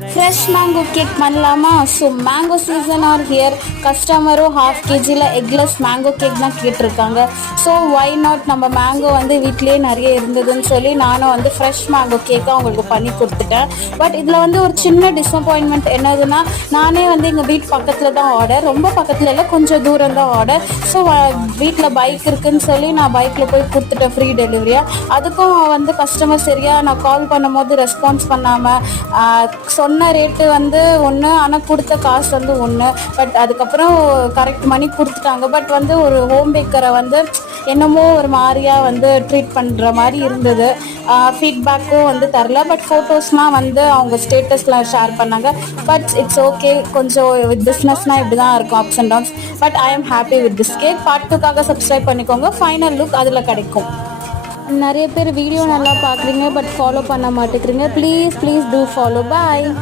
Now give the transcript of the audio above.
Fresh mango cake பண்ணலாமா? So mango season are here. கஸ்டமரும் ½ kg eggless mango cake தான் கேட்டிருக்காங்க. ஸோ ஒய் நாட், நம்ம மேங்கோ வந்து வீட்லேயே நிறைய இருந்ததுன்னு சொல்லி நானும் வந்து ஃப்ரெஷ் மேங்கோ கேக்காக அவங்களுக்கு பண்ணி கொடுத்துட்டேன். பட் இதில் வந்து ஒரு சின்ன டிசப்பாயின்மெண்ட் என்னதுன்னா, நானே வந்து எங்கள் வீட்டு பக்கத்தில் தான் ஆர்டர், ரொம்ப பக்கத்தில் இல்லை, கொஞ்சம் தூரம் தான் ஆர்டர். ஸோ வீட்டில் பைக் இருக்குதுன்னு சொல்லி நான் பைக்கில் போய் கொடுத்துட்டேன் ஃப்ரீ டெலிவரியாக. அதுக்கும் வந்து கஸ்டமர் சரியாக நான் கால் பண்ணும்போது ரெஸ்பான்ஸ் பண்ணாமல் சொன்ன ரேட்டு வந்து ஒன்று, ஆனால் கொடுத்த காசு வந்து ஒன்று. பட் அதுக்கப்புறம் கரெக்ட் மணி கொடுத்துட்டாங்க. பட் வந்து ஒரு ஹோம் பேக்கரை வந்து என்னமோ ஒரு மாதிரியாக வந்து ட்ரீட் பண்ணுற மாதிரி இருந்தது. ஃபீட்பேக்கும் வந்து தரல. பட் ஃபோட்டோஸ்லாம் வந்து அவங்க ஸ்டேட்டஸில் ஷேர் பண்ணாங்க. பட் இட்ஸ் ஓகே, கொஞ்சம் வித் பிஸ்னஸ்னால் இப்படி தான் இருக்கும், ups and downs. But I am happy with this cake. Part 2க்காக சப்ஸ்கிரைப் பண்ணிக்கோங்க, ஃபைனல் லுக் அதில் கிடைக்கும். நிறைய பேர் வீடியோ நல்லா பார்க்குறீங்க, பட் ஃபாலோ பண்ண மாட்டேங்கிறீங்க. Please do follow. பாய்.